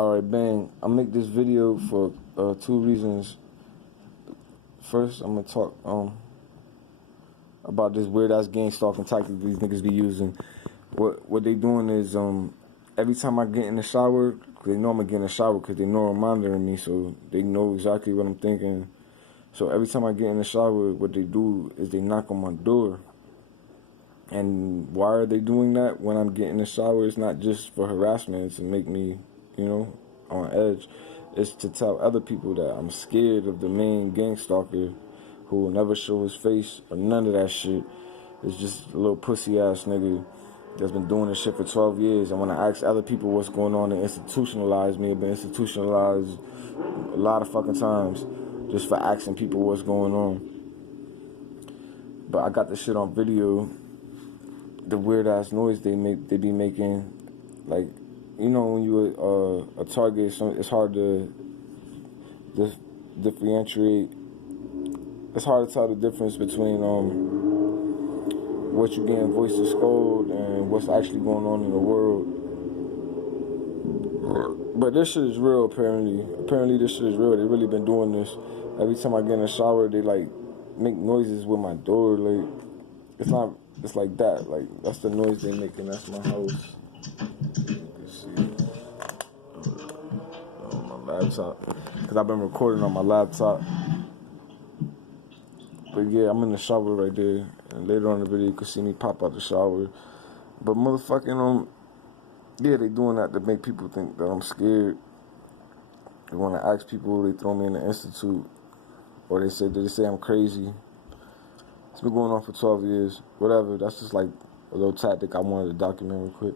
Alright, bang. I make this video for two reasons. First, I'm gonna talk about this weird ass gang stalking tactic these niggas be using. What they doing is every time I get in the shower, they know I'm gonna get in the shower because they know I'm monitoring me, so they know exactly what I'm thinking. So every time I get in the shower, what they do is they knock on my door. And why are they doing that when I'm getting in the shower? It's not just for harassment, it's to make me, on edge. It's to tell other people that I'm scared of the main gang stalker who will never show his face or none of that shit. It's just a little pussy ass nigga that's been doing this shit for 12 years. And when I ask other people what's going on, they institutionalize me. I've been institutionalized a lot of fucking times just for asking people what's going on. But I got this shit on video. The weird ass noise they be making, like, when you a target, it's hard to differentiate. It's hard to tell the difference between what you getting voice to scold and what's actually going on in the world. But this shit is real. Apparently this shit is real. They really been doing this. Every time I get in the shower, they like make noises with my door. Like, it's like that. Like, that's the noise they making. That's my house. You can see on my laptop, because I've been recording on my laptop. But yeah, I'm in the shower right there, and later on in the video you can see me pop out the shower. But motherfucking yeah, they doing that to make people think that I'm scared. They want to ask people, they throw me in the institute, or they say I'm crazy. It's been going on for 12 years. Whatever, that's just like a little tactic I wanted to document real quick.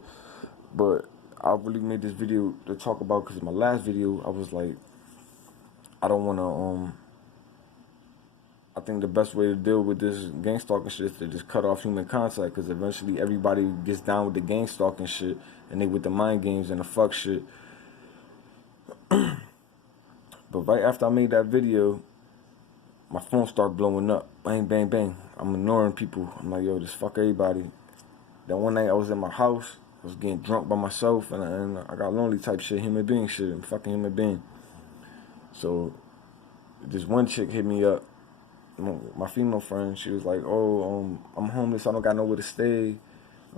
But I really made this video to talk about, because in my last video, I was like, I don't want to, I think the best way to deal with this gang stalking shit is to just cut off human contact, because eventually everybody gets down with the gang stalking shit, and they with the mind games and the fuck shit. But right after I made that video, my phone started blowing up. Bang, bang, bang. I'm ignoring people. I'm like, yo, just fuck everybody. Then one night I was in my house. I was getting drunk by myself, and I got lonely type shit, human being shit. I'm fucking human being. So this one chick hit me up, my female friend. She was like, oh, I'm homeless. I don't got nowhere to stay.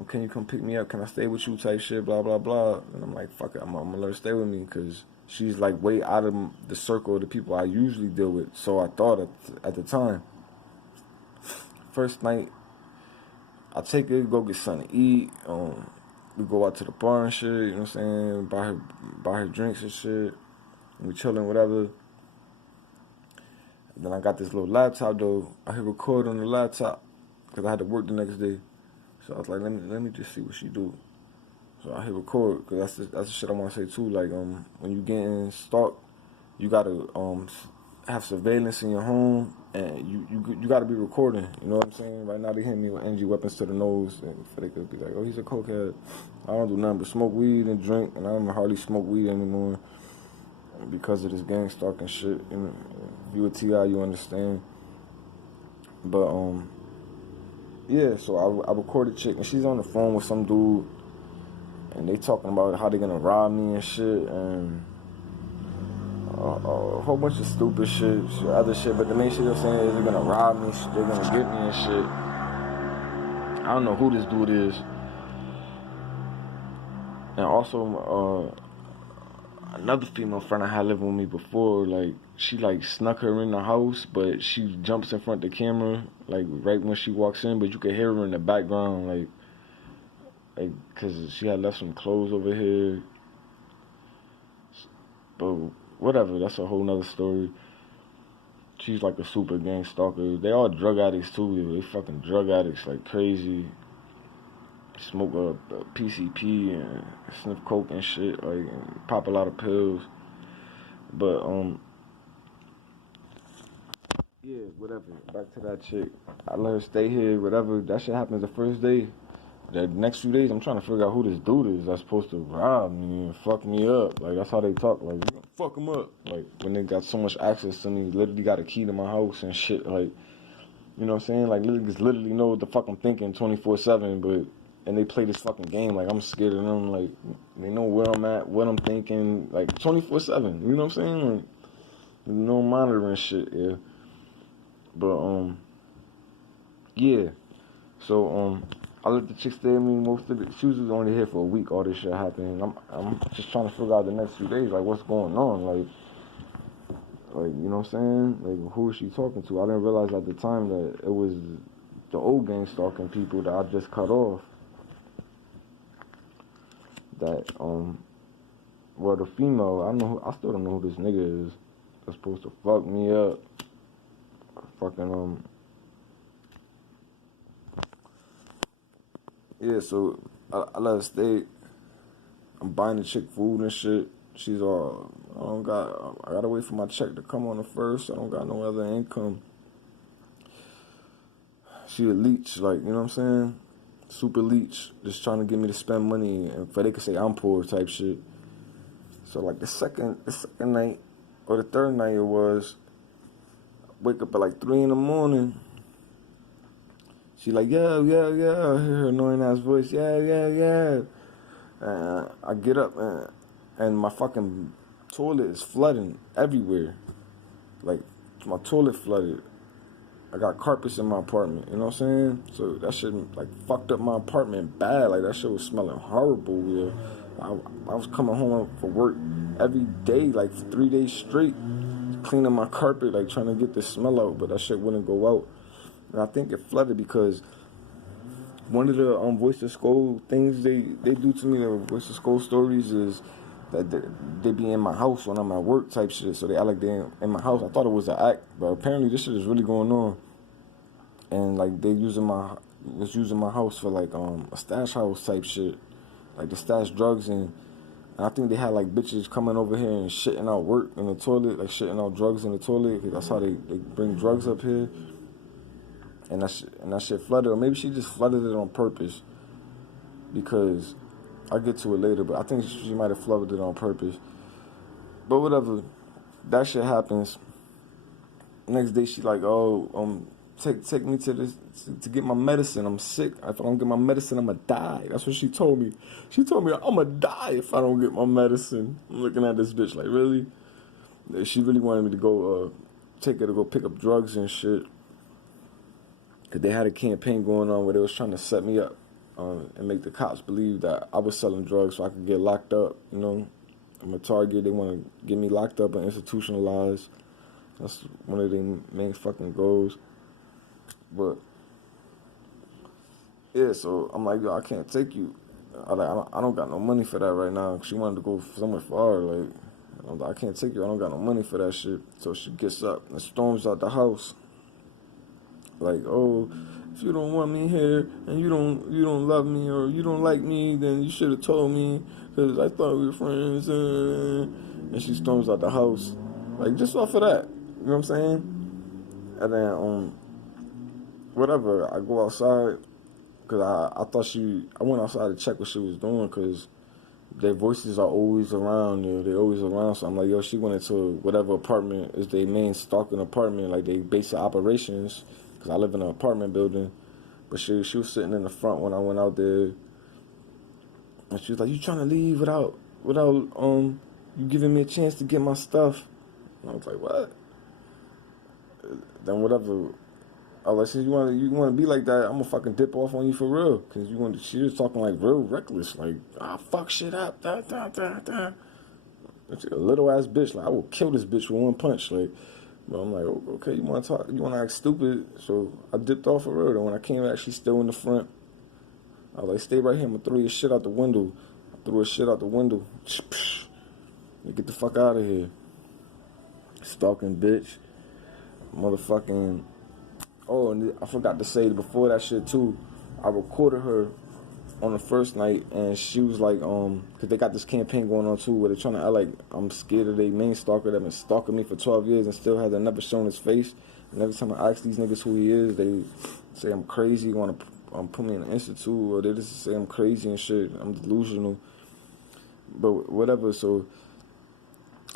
Can you come pick me up? Can I stay with you type shit, blah, blah, blah. And I'm like, fuck it. I'm going to let her stay with me, because she's like way out of the circle of the people I usually deal with. So I thought at the time. First night, I take her, go get something to eat. We go out to the bar and shit, you know what I'm saying? Buy her drinks and shit. And we chilling, whatever. And then I got this little laptop though. I hit record on the laptop because I had to work the next day. So I was like, let me just see what she do. So I hit record, because that's the shit I want to say too. Like, when you getting stalked, you gotta have surveillance in your home, and you gotta be recording. You know what I'm saying? Right now they hit me with energy weapons to the nose, and they could be like, oh, he's a cokehead. I don't do nothing but smoke weed and drink, and I don't hardly smoke weed anymore because of this gang stalking shit. You know, if you a TI, you understand. But yeah. So I recorded chick, and she's on the phone with some dude. And they talking about how they gonna rob me and shit, and a whole bunch of stupid shit, other shit. But the main shit they're saying is they're gonna rob me, they're gonna get me and shit. I don't know who this dude is. And also, another female friend I had living with me before, like, she like snuck her in the house, but she jumps in front of the camera, like right when she walks in, but you can hear her in the background, like, cause she had left some clothes over here. But whatever, that's a whole nother story. She's like a super gang stalker. They all drug addicts too. They fucking drug addicts like crazy. Smoke a PCP and sniff coke and shit, like, and pop a lot of pills. But yeah, whatever. Back to that chick. I let her stay here. Whatever. That shit happens the first day. The next few days, I'm trying to figure out who this dude is that's supposed to rob me and fuck me up. Like, that's how they talk. Like, we gonna fuck him up. Like, when they got so much access to me, literally got a key to my house and shit. Like, you know what I'm saying? Like, niggas literally know what the fuck I'm thinking 24/7. But and they play this fucking game like I'm scared of them. Like they know where I'm at, what I'm thinking, like 24/7. You know what I'm saying? Like, no monitoring shit. Yeah. But yeah. So I let the chick stay with me most of it. She was only here for a week. All this shit happened. I'm just trying to figure out the next few days, like what's going on, like you know what I'm saying? Like who is she talking to? I didn't realize at the time that it was the old gang stalking people that I just cut off. That well, the female, I still don't know who this nigga is. That's supposed to fuck me up. Fucking yeah. So I let her stay. I'm buying the chick food and shit. She's all, I gotta wait for my check to come on the first. I don't got no other income. She a leech, like, you know what I'm saying? Super leech, just trying to get me to spend money, and for they could say I'm poor type shit. So like the second night, or the third night it was, wake up at like 3 in the morning. She like, yeah, yeah, yeah. I hear her annoying ass voice, yeah, yeah, yeah. And I get up and my fucking toilet is flooding everywhere. Like my toilet flooded. I got carpets in my apartment, you know what I'm saying? So that shit like fucked up my apartment bad. Like that shit was smelling horrible. Yeah. I was coming home from work every day, like for 3 days straight, cleaning my carpet, like trying to get the smell out, but that shit wouldn't go out. And I think it flooded because one of the Voice of Skull things they do to me, the Voice of Skull stories, is that they be in my house when I'm at work type shit. So they act like they in my house. I thought it was an act, but apparently this shit is really going on. And like they was using my house for like a stash house type shit, like to stash drugs in. And I think they had like bitches coming over here and shitting out work in the toilet, like shitting out drugs in the toilet. Cause that's how they bring drugs up here. And that shit flooded, or maybe she just flooded it on purpose. Because I'll get to it later, but I think she might have flooded it on purpose. But whatever, that shit happens. Next day she like, oh, take me to this to get my medicine. I'm sick. If I don't get my medicine, I'ma die. That's what she told me. She told me I'ma die if I don't get my medicine. I'm looking at this bitch like, really? She really wanted me to go take her to go pick up drugs and shit. Cause they had a campaign going on where they was trying to set me up and make the cops believe that I was selling drugs so I could get locked up. You know, I'm a target. They want to get me locked up and institutionalized. That's one of their main fucking goals. But yeah, so I'm like, yo, I can't take you. I don't got no money for that right now. She wanted to go somewhere far. Like, I can't take you. I don't got no money for that shit. So she gets up and storms out the house. Like, oh, if you don't want me here and you don't love me or you don't like me, then you should have told me because I thought we were friends. And she storms out the house, like just off of that. You know what I'm saying? And then whatever, I go outside because I went outside to check what she was doing because their voices are always around. They're always around. So I'm like, yo, she went into whatever apartment is their main stalking apartment, like they base of operations. Cause I live in an apartment building, but she was sitting in the front when I went out there, and she was like, "You trying to leave without you giving me a chance to get my stuff?" And I was like, "What?" Then whatever. I was like, "Since you want to be like that, I'm gonna fucking dip off on you for real." Cause she was talking like real reckless, like fuck shit up, da. She's a little ass bitch, like I will kill this bitch with one punch, like. But I'm like, okay, you want to talk? You want to act stupid? So I dipped off of her. And when I came back, she's still in the front. I was like, stay right here. I'm going to throw your shit out the window. I threw her shit out the window. Get the fuck out of here. Stalking bitch. Motherfucking. Oh, and I forgot to say before that shit, too. I recorded her on the first night, and she was like, because they got this campaign going on too, where they're trying to act like I'm scared of their main stalker that been stalking me for 12 years and still hasn't never shown his face. And every time I ask these niggas who he is, they say I'm crazy, want to put me in an institute, or they just say I'm crazy and shit. I'm delusional. But whatever. So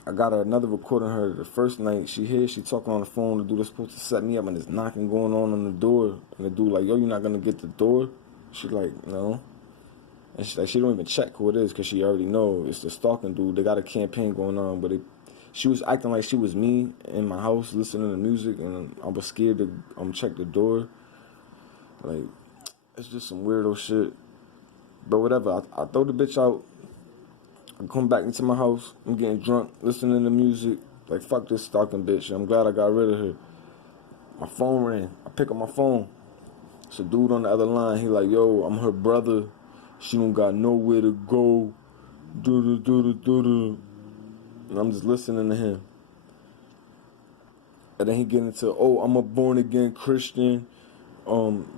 I got another recording of her the first night. She talking on the phone. The dude is supposed to set me up, and there's knocking going on the door. And the dude like, yo, you're not gonna get the door? She like, no. And she don't even check who it is because she already know it's the stalking dude. They got a campaign going on, but she was acting like she was me in my house listening to music, and I was scared to check the door. Like, it's just some weirdo shit. But whatever, I throw the bitch out. I come back into my house. I'm getting drunk, listening to music. Like, fuck this stalking bitch. I'm glad I got rid of her. My phone rang. I pick up my phone. It's a dude on the other line. He like, yo, I'm her brother. She don't got nowhere to go. Do. And I'm just listening to him. And then he get into, oh, I'm a born again Christian.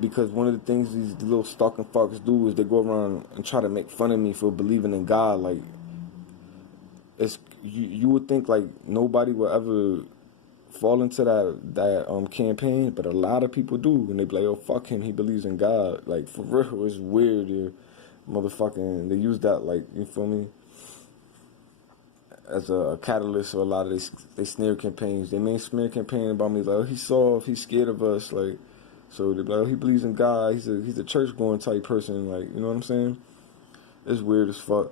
Because one of the things these little stalking fuckers do is they go around and try to make fun of me for believing in God. Like, it's you would think like nobody will ever fall into that campaign, but a lot of people do, and they be like, "Oh, fuck him, he believes in God." Like, for real, it's weird, dude. Motherfucking, they use that, like, you feel me, as a catalyst for a lot of they smear campaigns. They main smear campaign about me like, "Oh, he's soft, he's scared of us," like. So they be like, "Oh, he believes in God. He's a church going type person." Like, you know what I'm saying? It's weird as fuck.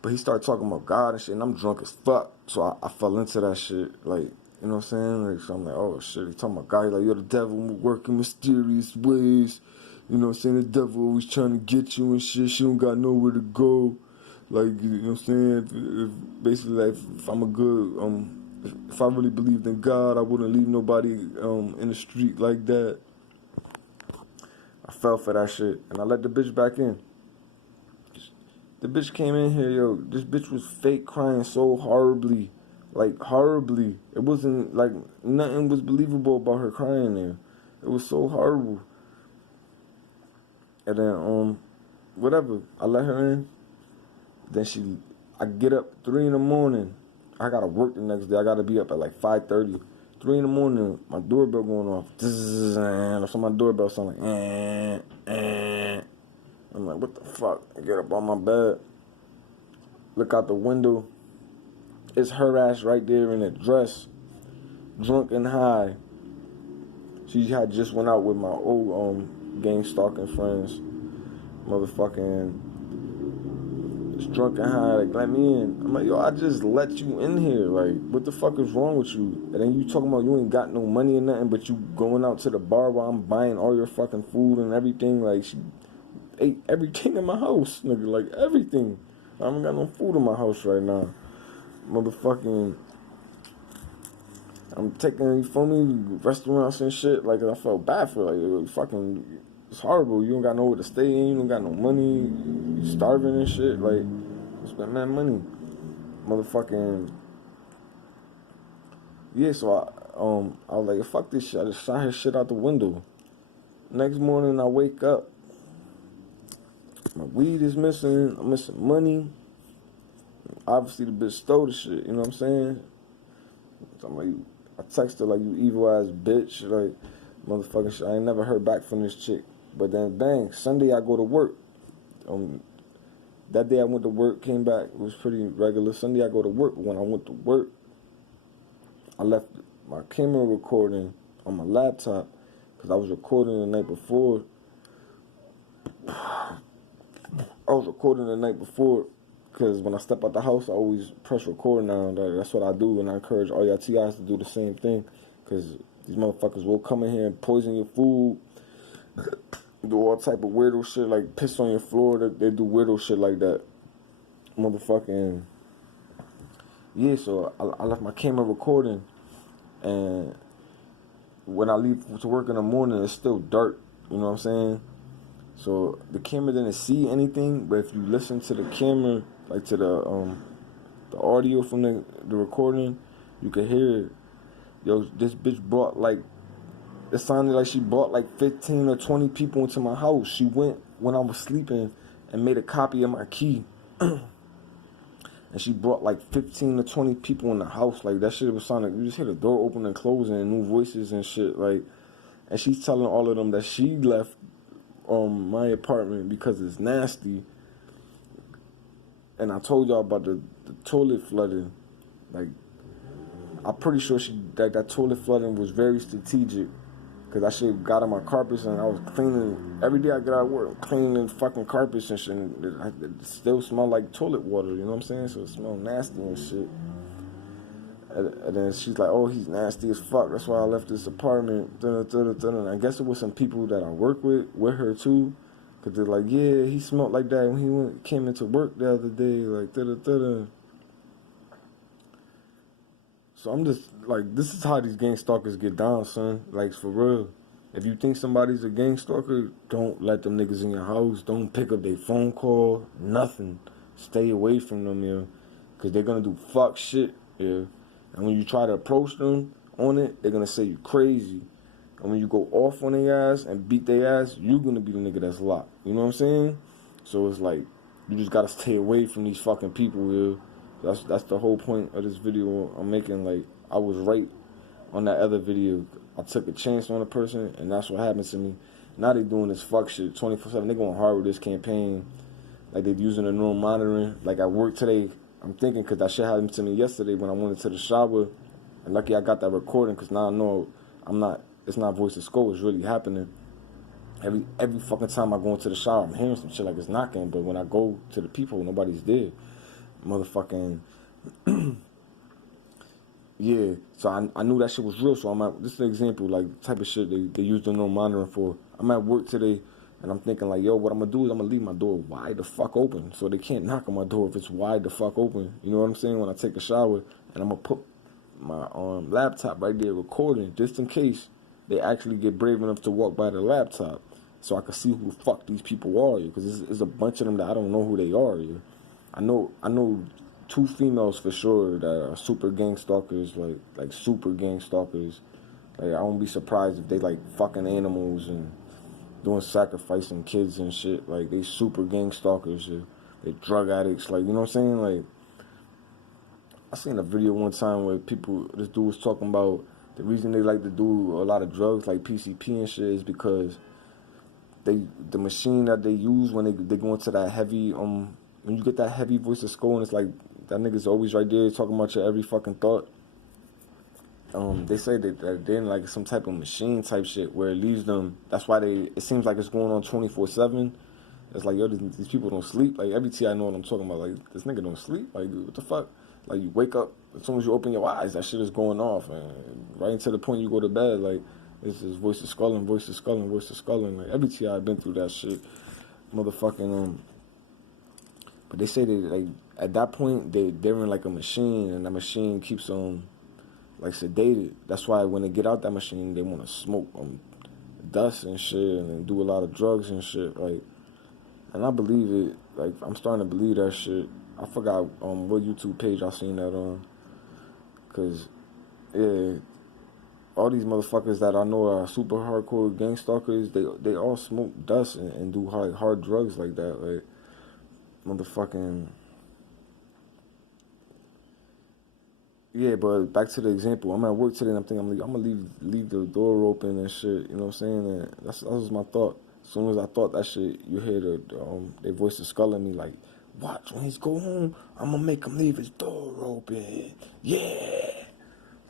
But he started talking about God and shit, and I'm drunk as fuck. So I fell into that shit. Like, you know what I'm saying? Like, so I'm like, oh shit, he talking about God. He's like, you're the devil working mysterious ways. You know what I'm saying? The devil always trying to get you and shit. She don't got nowhere to go. Like, you know what I'm saying? If basically, like, if I'm a good, if I really believed in God, I wouldn't leave nobody in the street like that. I fell for that shit, and I let the bitch back in. The bitch came in here, yo. This bitch was fake crying so horribly. Like, horribly. It wasn't, like, nothing was believable about her crying there. It was so horrible. And then, whatever. I let her in. Then I get up 3 in the morning. I gotta work the next day. I gotta be up at like 5:30. 3 in the morning, my doorbell going off. So my doorbell sound like, I'm like, what the fuck? I get up on my bed, look out the window. It's her ass right there in a dress, drunk and high. She had just went out with my old gang stalking friends. Motherfucking, just drunk and high, like, let me in. I'm like, yo, I just let you in here. Like, what the fuck is wrong with you? And then you talking about you ain't got no money or nothing, but you going out to the bar while I'm buying all your fucking food and everything. Like, she ate everything in my house, nigga, like everything. I haven't got no food in my house right now. Motherfucking, I'm taking, you feel me, restaurants and shit. Like, I felt bad for her. Like, fucking, it's horrible. You don't got nowhere to stay in. You don't got no money. You starving and shit. Like, you spend that money. Motherfucking, yeah, so I was like, fuck this shit. I just shot her shit out the window. Next morning, I wake up. My weed is missing. I'm missing money. Obviously, the bitch stole the shit. You know what I'm saying? So I'm like, I text her like, you evil ass bitch. Like, motherfucking shit. I ain't never heard back from this chick. But then, bang, Sunday I go to work. That day I went to work, came back. It was pretty regular. Sunday I go to work. When I went to work, I left my camera recording on my laptop because I was recording the night before. Because when I step out the house, I always press record now. That's what I do, and I encourage all y'all TIs to do the same thing. Because these motherfuckers will come in here and poison your food, do all type of weirdo shit, like piss on your floor. They do weirdo shit like that. Motherfucking, yeah, so I left my camera recording, and when I leave to work in the morning, it's still dark, you know what I'm saying? So the camera didn't see anything, but if you listen to the camera, like to the audio from the recording, you could hear, yo, this bitch brought like, it sounded like she brought like 15 or 20 people into my house. She went when I was sleeping and made a copy of my key. And she brought like 15 to 20 people in the house. Like, that shit was sounding, you just hear the door open and closing and new voices and shit. Like, and she's telling all of them that she left my apartment because it's nasty. And I told y'all about the toilet flooding. Like, I'm pretty sure that toilet flooding was very strategic. Cause that shit got on my carpets, and I was cleaning every day I get out of work, cleaning fucking carpets and shit. And it still smell like toilet water, you know what I'm saying? So it smelled nasty and shit. And then she's like, "Oh, he's nasty as fuck. That's why I left this apartment." And I guess it was some people that I work with her too, cause they're like, "Yeah, he smelled like that when he came into work the other day." Like, So I'm just like, this is how these gang stalkers get down, son. Like, for real. If you think somebody's a gang stalker, don't let them niggas in your house. Don't pick up their phone call. Nothing. Stay away from them, yeah. Because they're going to do fuck shit, yeah. And when you try to approach them on it, they're going to say you crazy. And when you go off on their ass and beat their ass, you're going to be the nigga that's locked. You know what I'm saying? So it's like, you just got to stay away from these fucking people, yeah. That's the whole point of this video I'm making. Like, I was right on that other video. I took a chance on a person, and that's what happened to me. Now they doing this fuck shit 24/7. They going hard with this campaign. Like, they using the neural monitoring. Like, at work today, I'm thinking, because that shit happened to me yesterday when I went into the shower. And lucky I got that recording, because now I know it's not voice to skull. It's really happening. Every fucking time I go into the shower, I'm hearing some shit like it's knocking. But when I go to the people, nobody's there. Motherfucking yeah, so I knew that shit was real. So this is an example, like, type of shit they use the no monitoring for. I'm at work today, and I'm thinking like, yo, what I'm gonna do is I'm gonna leave my door wide the fuck open, so they can't knock on my door if it's wide the fuck open. You know what I'm saying? When I take a shower, and I'm gonna put my laptop right there recording, just in case they actually get brave enough to walk by the laptop, so I can see who the fuck these people are. Because there's a bunch of them that I don't know who they are. Yeah. I know 2 females for sure that are super gang stalkers, like super gang stalkers. Like, I won't be surprised if they like fucking animals and doing sacrificing kids and shit. Like, they super gang stalkers. They drug addicts. Like, you know what I'm saying? Like, I seen a video one time where this dude was talking about the reason they like to do a lot of drugs like PCP and shit is because the machine that they use when they go into that heavy when you get that heavy voice of skull, and it's like that nigga's always right there talking about your every fucking thought. They say that they're in like some type of machine type shit where it leaves them. That's why it seems like it's going on 24/7. It's like, yo, these people don't sleep. Like, every I know what I'm talking about. Like, this nigga don't sleep. Like, what the fuck? Like, you wake up, as soon as you open your eyes, that shit is going off, and right into the point you go to bed, like, it's just voice of sculling, voice of sculling, voice of sculling. Like, every I've been through that shit, motherfucking But they say that, like, at that point they're in like a machine, and that machine keeps them like sedated. That's why when they get out that machine, they want to smoke dust and shit, and then do a lot of drugs and shit. Like, and I believe it. Like, I'm starting to believe that shit. I forgot what YouTube page I seen that on. Cause yeah, all these motherfuckers that I know are super hardcore gang stalkers, they all smoke dust and do hard drugs like that. Like, motherfucking yeah. But back to the example, I'm at work today and I'm thinking I'm gonna leave the door open and shit. You know what I'm saying? And that was my thought. As soon as I thought that shit, you hear their voices sculling me like, watch when he's go home, I'm gonna make him leave his door open. Yeah.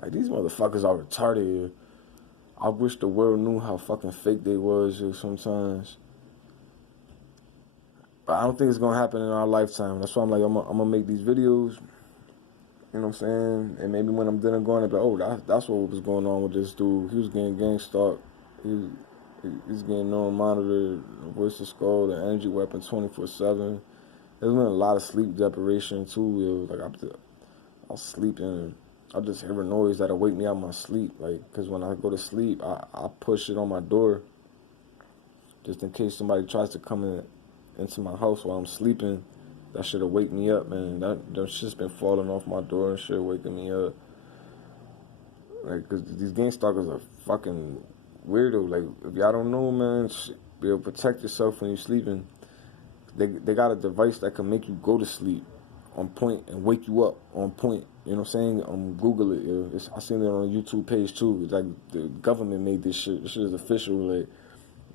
Like, these motherfuckers are retarded. I wish the world knew how fucking fake they was sometimes. But I don't think it's gonna happen in our lifetime. That's why I'm like, I'm gonna make these videos. You know what I'm saying? And maybe when I'm done and going, I'll be like, oh, that's what was going on with this dude. He was getting gang stalked. He's getting no monitored, voice of skull, the energy weapon 24/7. There's been a lot of sleep deprivation too. Like, I was sleeping, I just hear a noise that'll wake me out of my sleep. Like, cause when I go to sleep, I push it on my door, just in case somebody tries to come into my house while I'm sleeping. That shit'll wake me up, man. That shit's been falling off my door and shit, waking me up. Like, cause these gang stalkers are fucking weirdo. Like, if y'all don't know, man, be able to protect yourself when you're sleeping. They got a device that can make you go to sleep on point and wake you up on point. You know what I'm saying? Google it. I seen it on a YouTube page too. It's like the government made this shit. This shit is official.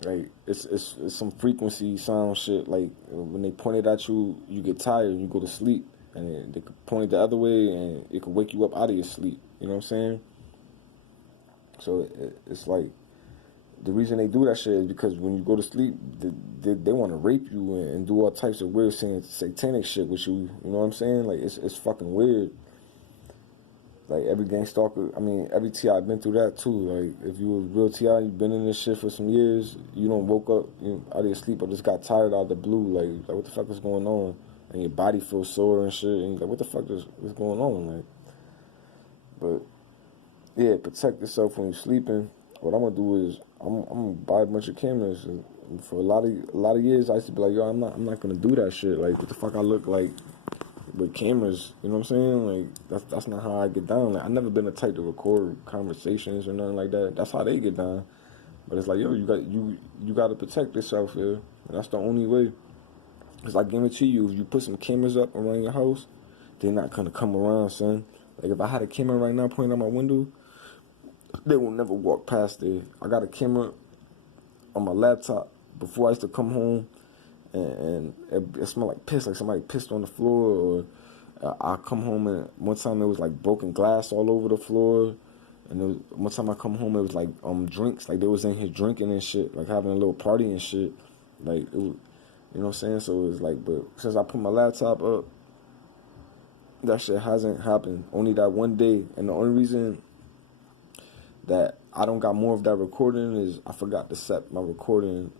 Like it's some frequency sound shit. Like, when they point it at you, you get tired and you go to sleep. And they could point it the other way and it could wake you up out of your sleep. You know what I'm saying? So it's like, the reason they do that shit is because when you go to sleep, they want to rape you and do all types of weird satanic shit with you. You know what I'm saying? Like, it's fucking weird. Like, every gangstalker, I mean, every T.I. been through that too. Like, if you a real T.I., you been in this shit for some years, you don't woke up out of your sleep or just got tired out of the blue. Like what the fuck is going on? And your body feels sore and shit. And you're like, what the fuck is going on? Like, but yeah, protect yourself when you're sleeping. What I'm gonna do is I'm gonna buy a bunch of cameras. And for a lot of years, I used to be like, yo, I'm not gonna do that shit. Like, what the fuck I look like with cameras? You know what I'm saying? Like, that's not how I get down. Like, I never been the type to record conversations or nothing like that. That's how they get down. But it's like, yo, you got to protect yourself here. And that's the only way. Because I guarantee you, if you put some cameras up around your house, they're not gonna come around, son. Like, if I had a camera right now pointing out my window, they will never walk past there. I got a camera on my laptop. Before I used to come home and it smelled like piss, like somebody pissed on the floor. Or I come home and one time it was like broken glass all over the floor. And one time I come home, it was like drinks, like they was in here drinking and shit, like having a little party and shit. Like, it was, you know what I'm saying? So it was like, but since I put my laptop up, that shit hasn't happened. Only that one day. And the only reason that I don't got more of that recording is I forgot to set my recording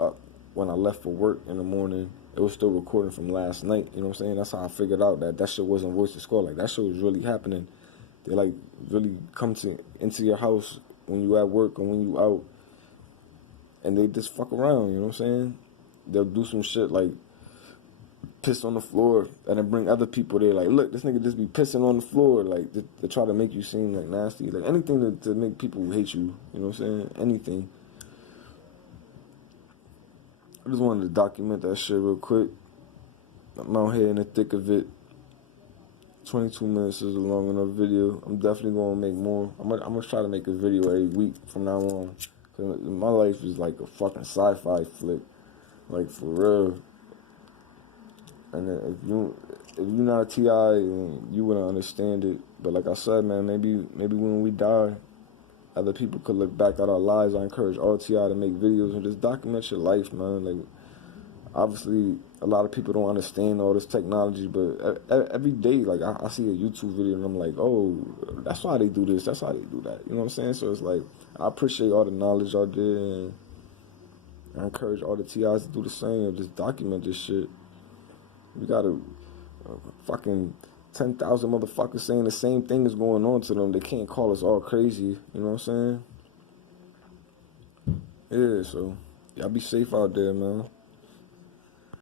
up when I left for work in the morning. It was still recording from last night. You know what I'm saying? That's how I figured out that shit wasn't voice to score. Like, that shit was really happening. They like really come into your house when you at work or when you out, and they just fuck around. You know what I'm saying? They'll do some shit like piss on the floor and then bring other people there. Like, look, this nigga just be pissing on the floor. Like, to try to make you seem like nasty. Like, anything to make people hate you. You know what I'm saying? Anything. I just wanted to document that shit real quick. I'm out here in the thick of it. 22 minutes is a long enough video. I'm definitely going to make more. I'm gonna try to make a video every week from now on. Cause my life is like a fucking sci-fi flick. Like, for real. And if you're not a T.I., you wouldn't understand it. But like I said, man, maybe when we die, other people could look back at our lives. I encourage all T.I. to make videos and just document your life, man. Like, obviously, a lot of people don't understand all this technology, but every day, like, I see a YouTube video and I'm like, oh, that's why they do this, that's why they do that. You know what I'm saying? So it's like, I appreciate all the knowledge out there, and I encourage all the T.I.s to do the same and just document this shit. We got fucking 10,000 motherfuckers saying the same thing is going on to them. They can't call us all crazy. You know what I'm saying? Yeah, so y'all be safe out there, man.